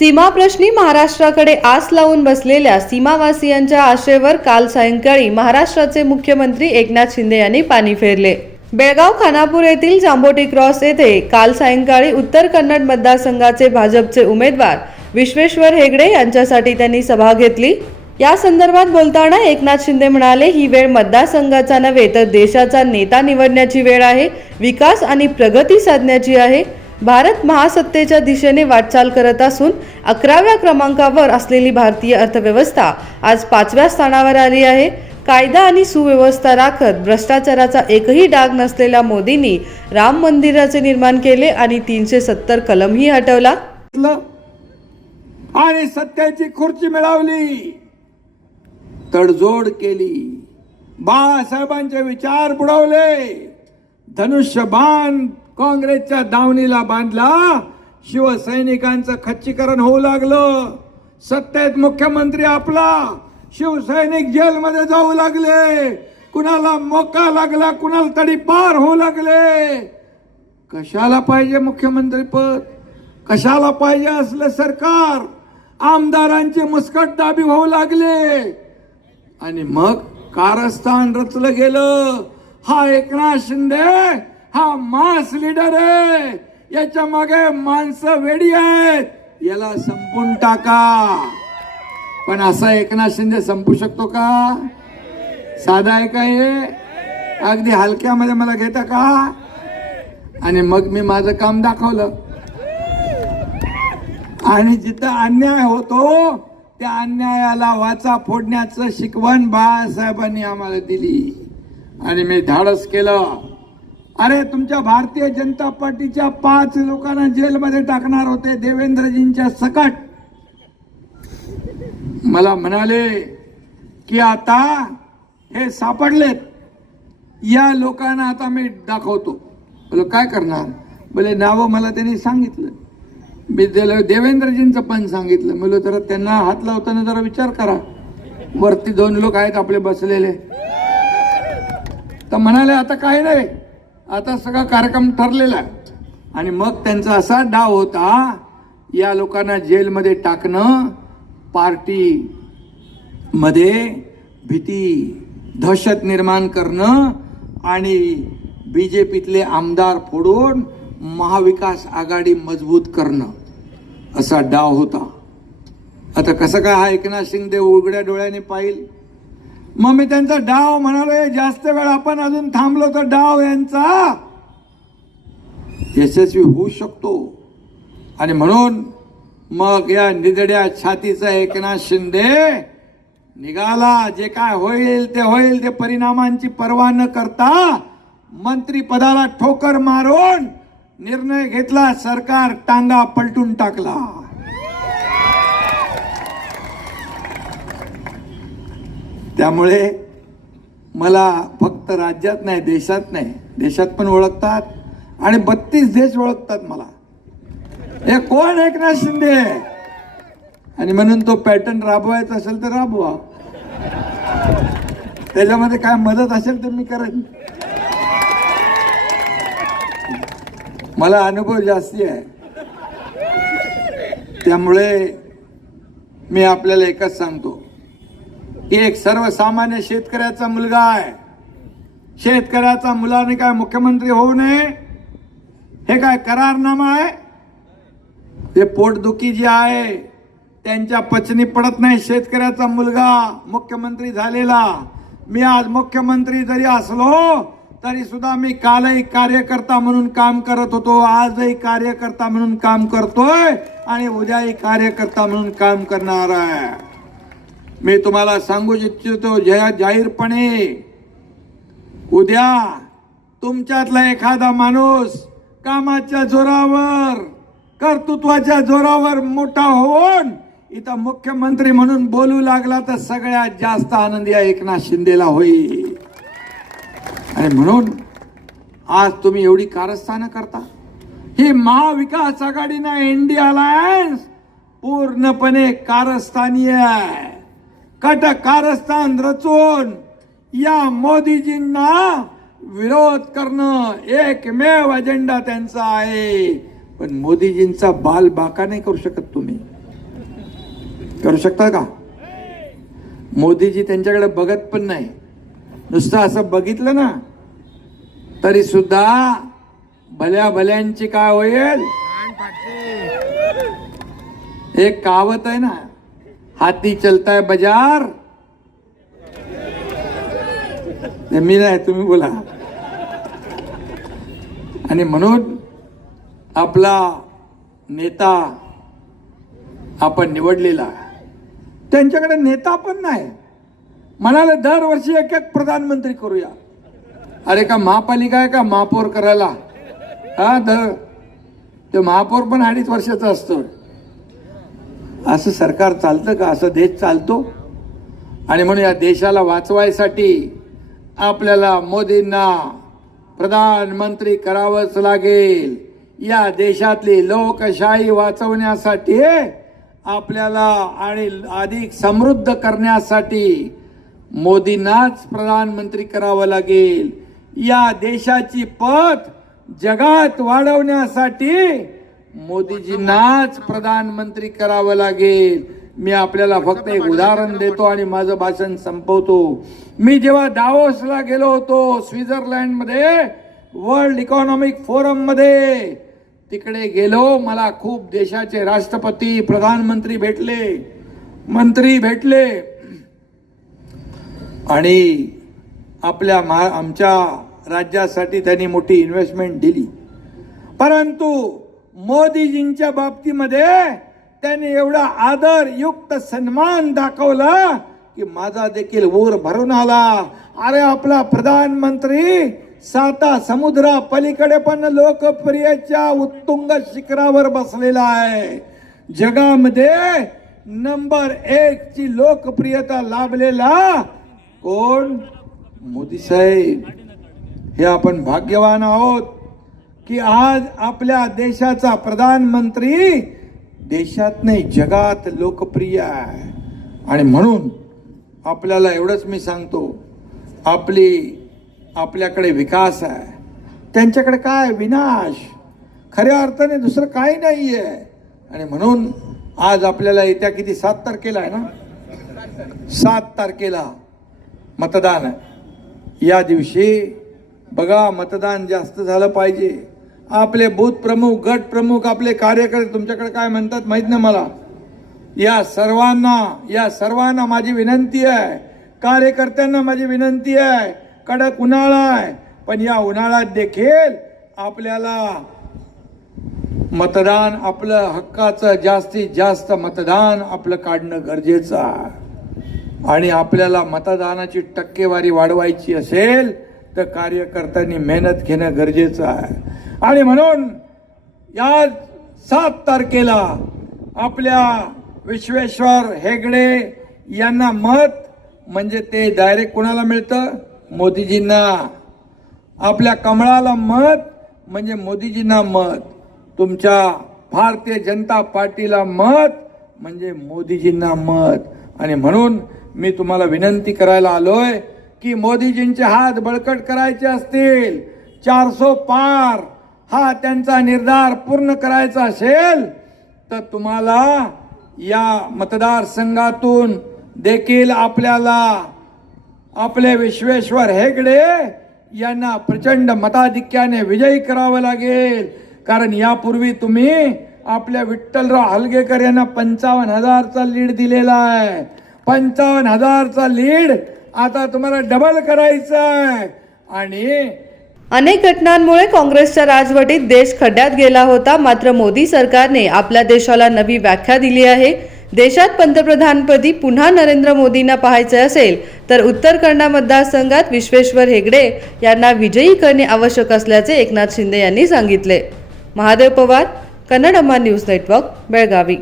सीमाप्रश्नी महाराष्ट्राकडे आस लावून बसलेल्या सीमावासियांच्या आशेवर काल सायंकाळी महाराष्ट्राचे मुख्यमंत्री एकनाथ शिंदे यांनी पाणी फेरले। बेळगाव खानापूर येथील जांबोटी क्रॉस येथे काल सायंकाळी उत्तर कन्नड मतदारसंघाचे भाजपचे उमेदवार विश्वेश्वर हेगडे यांच्यासाठी त्यांनी सभा घेतली। या संदर्भात बोलताना एकनाथ शिंदे म्हणाले, ही वेळ मतदारसंघाचा नव्हे तर देशाचा नेता निवडण्याची वेळ आहे। विकास आणि प्रगती साधण्याची आहे। भारत महासत्तेच्या दिशेने वाटचाल करत असून 11व्या क्रमांकावर असलेली भारतीय अर्थव्यवस्था आज 5व्या स्थानावर आली आहे। कायदा आणि सुव्यवस्था राखत भ्रष्टाचाराचा एकही डाग नसलेल्या मोदींनी राम मंदिराचे निर्माण केले आणि 370 कलमही हटवला आणि सत्याची खुर्ची मिळवली, तडजोड केली, बाळासाहेबांचे विचार बुडवले, धनुष्यबाण काँग्रेसच्या दावणीला बांधला, शिवसैनिकांचं खच्चीकरण होऊ लागलं, सत्तेत मुख्यमंत्री आपला, शिवसैनिक जेलमध्ये जाऊ लागले, कुणाला मोका लागला, कुणाला तडीपार होऊ लागले। कशाला पाहिजे मुख्यमंत्री पद, कशाला पाहिजे असलं सरकार, आमदारांची मुस्कटदाबी होऊ लागले आणि मग कारस्थान रचलं गेलं। हा एकनाथ शिंदे हा मास लीडर आहे, याच्या मागे माणसं वेडी आहेत, याला संपून टाका। पण असा एकनाथ शिंदे संपू शकतो का? साधा आहे का हे? अगदी हलक्यामध्ये मला घेता का? आणि मग मी माझं काम दाखवलं आणि जिथं अन्याय होतो त्या अन्यायाला वाचा फोडण्याचं शिकवण बाळासाहेबांनी आम्हाला दिली आणि मी धाडस केलं। अरे तुमच्या भारतीय जनता पार्टीच्या 5 लोकांना जेलमध्ये टाकणार होते देवेंद्रजींच्या सकट, मला म्हणाले की आता हे सापडलेत, या लोकांना आता मी दाखवतो। बोल काय करणार? बोले नावं मला त्यांनी सांगितलं, मी देवेंद्रजींचं पण सांगितलं। मला जरा त्यांना हात लावताना जरा विचार करा, वरती 2 लोक आहेत आपले बसलेले। तर म्हणाले आता काही नाही, आता सगळा कार्यक्रम ठरलेला आहे। आणि मग त्यांचा असा डाव होता, या लोकांना जेलमध्ये टाकणं, पार्टी मध्ये भीती दहशत निर्माण करणं आणि बीजेपीतले आमदार फोडून महाविकास आघाडी मजबूत करणं, असा डाव होता। आता कसं काय हा एकनाथ शिंदे उघड्या डोळ्याने पाहिल? मग मी त्यांचा डाव म्हणालो, जास्त वेळ आपण अजून थांबलो तर डाव यांचा यशस्वी होऊ शकतो। आणि म्हणून मग या निधड्या छातीचा एकनाथ शिंदे निघाला, जे काय होईल ते परिणामांची पर्वा न करता मंत्री पदाला ठोकर मारून निर्णय घेतला, सरकार टांगा पलटून टाकला। त्यामुळे मला फक्त राज्यात नाही, देशात नाही, देशात पण ओळखतात आणि 32 देश ओळखतात मला, हे कोण एकनाथ शिंदे। आणि म्हणून तो पॅटर्न राबवायचा असेल तर राबवा, त्याच्यामध्ये काय मदत असेल तर मी करेन, मला अनुभव जास्ती आहे। त्यामुळे मी आपल्याला एकच सांगतो की एक सर्वसामान्य शेतकऱ्याचा मुलगा आहे, शेतकऱ्याचा मुलाने काय मुख्यमंत्री होऊ नये? हे काय करारनामा आहे? ते पोटदुखी जी आहे त्यांच्या पचनी पडत नाही शेतकऱ्याचा मुलगा मुख्यमंत्री झालेला। मी आज मुख्यमंत्री जरी असलो तरी सुद्धा मी कालही कार्यकर्ता म्हणून काम करत होतो, आजही कार्यकर्ता म्हणून काम करतोय आणि उद्याही कार्यकर्ता म्हणून काम करणार आहे। मी तुम्हाला सांगू इच्छितो जाहीरपणे, उद्या तुमच्यातला एखादा माणूस कामाच्या जोरावर, कर्तृत्वाच्या जोरावर मोठा होऊन इथं मुख्यमंत्री म्हणून बोलू लागला तर सगळ्यात जास्त आनंदी एकनाथ शिंदेला होईल। आणि म्हणून आज तुम्ही एवढी कारस्थानं करता, ही महाविकास आघाडी ना इंडिया अलायन्स पूर्णपणे कारस्थानी आहे। कट कारस्थान रचून या मोदीजींना विरोध करणं एकमेव अजेंडा त्यांचा आहे। पण मोदीजींचा बाल बाका नाही करू शकत तुम्ही। करू शकता का? मोदीजी त्यांच्याकडे बघत पण नाही, नुसतं असं बघितलं ना तरी सुद्धा भल्या भल्यांची काय होईल. एक कहावत आहे ना, हाती चलता है बाजार. मी नाही, तुम्ही बोला. आणि म्हणून आपला नेता आपण निवडलेला, त्यांच्याकडे नेता पण नाही. म्हणाले दरवर्षी एक एक प्रधानमंत्री करूया. अरे का महापालिका आहे का महापौर करायला? हा, ते महापौर पण 2.5 वर्षाचा असतो. असं सरकार चालतं का? असं देश चालतो? आणि म्हणून या देशाला वाचवायसाठी आपल्याला मोदींना प्रधानमंत्री करावंच लागेल. या देशातली लोकशाही वाचवण्यासाठी आपल्याला आणि अधिक समृद्ध करण्यासाठी मोदींनाच प्रधानमंत्री करावं लागेल. या देशाची पत जगात वाढवण्यासाठी मोदीजींनाच प्रधानमंत्री करावं लागेल. मी आपल्याला फक्त एक उदाहरण देतो आणि माझं भाषण संपवतो. मी जेव्हा दावोसला गेलो होतो स्वित्झर्लंड मध्ये, वर्ल्ड इकॉनॉमिक फोरम मध्ये, तिकडे गेलो, मला खूप देशाचे राष्ट्रपती, प्रधानमंत्री भेटले, मंत्री भेटले आणि आमच्या राज्यासाठी त्यांनी मोठी इन्व्हेस्टमेंट दिली. परंतु मोदीजींच्या बाबतीमध्ये त्यांनी एवढा आदरयुक्त सन्मान दाखवला की माझा देखील ऊर भरून आला. अरे आपला प्रधानमंत्री 7 समुद्रा पलीकडे पण लोकप्रियतेच्या उत्तुंग शिखरावर बसलेला आहे. जगामध्ये नंबर 1 ची लोकप्रियता लाभलेला कोण? मोदी साहेब. हे आपण भाग्यवान आहोत की आज आपल्या देशाचा प्रधानमंत्री देशात नाही जगात लोकप्रिय आहे. आणि म्हणून आपल्याला एवढंच मी सांगतो, आपल्याकडे विकास आहे, त्यांच्याकडे काय विनाश. खऱ्या अर्थाने दुसरं काही नाहीये. आणि म्हणून आज आपल्याला येत्या किती 7 तारखेला आहे ना, 7 तारखेला मतदान आहे. या दिवशी बघा सर्वांना जास्त झालं पाहिजे. आपले बूथ प्रमुख, गट प्रमुख, आपले कार्यकर्ते तुमच्याकडे काय म्हणतात माहित नाही मला. या सर्वांना माझी विनंती आहे, कार्यकर्त्यांना माझी विनंती आहे. कडक उन्हाळा आहे, पण या उन्हाळ्यात देखील आपल्याला मतदान, आपलं हक्काचं जास्तीत जास्त मतदान आपलं काढणं गरजेचं आहे. आणि आपल्याला मतदानाची टक्केवारी वाढवायची असेल तर कार्यकर्त्यांनी मेहनत घेणं गरजेचं आहे. आणि म्हणून या 7 तारखेला आपल्या विश्वेश्वर हेगडे यांना मत, म्हणजे ते डायरेक्ट कोणाला मिळतं? मोदीजींना. आपल्या कमळाला मत म्हणजे मोदीजींना मत. तुमच्या भारतीय जनता पार्टीला मत म्हणजे मोदीजींना मत. आणि म्हणून मी तुम्हाला विनंती करायला आलोय की मोदीजींचे हात बळकट करायचे असतील, 400 पार हा त्यांचा निर्धार पूर्ण करायचा असेल तर तुम्हाला या मतदारसंघातून देखील आपल्याला आपले विश्वेश्वर हेगडे यांना प्रचंड मताधिक्याने विजयी करावं लागेल. कारण यापूर्वी तुम्ही आपल्या विठ्ठलराव हलगेकर यांना 55,000चा लीड दिलेला आहे. 55,000चा लीड आता तुम्हाला डबल करायचा आहे. आणि अनेक घटनांमुळे काँग्रेसच्या राजवटीत देश खड्ड्यात गेला होता. मात्र मोदी सरकारने आपल्या देशाला नवी व्याख्या दिली आहे. देशात पंतप्रधानपदी पुन्हा नरेंद्र मोदींना पाहायचे असेल तर उत्तर कन्नडा मतदारसंघात विश्वेश्वर हेगडे यांना विजयी करणे आवश्यक असल्याचे एकनाथ शिंदे यांनी सांगितले. महादेव पवार, कन्नड अम्मा न्यूज नेटवर्क, बेळगावी.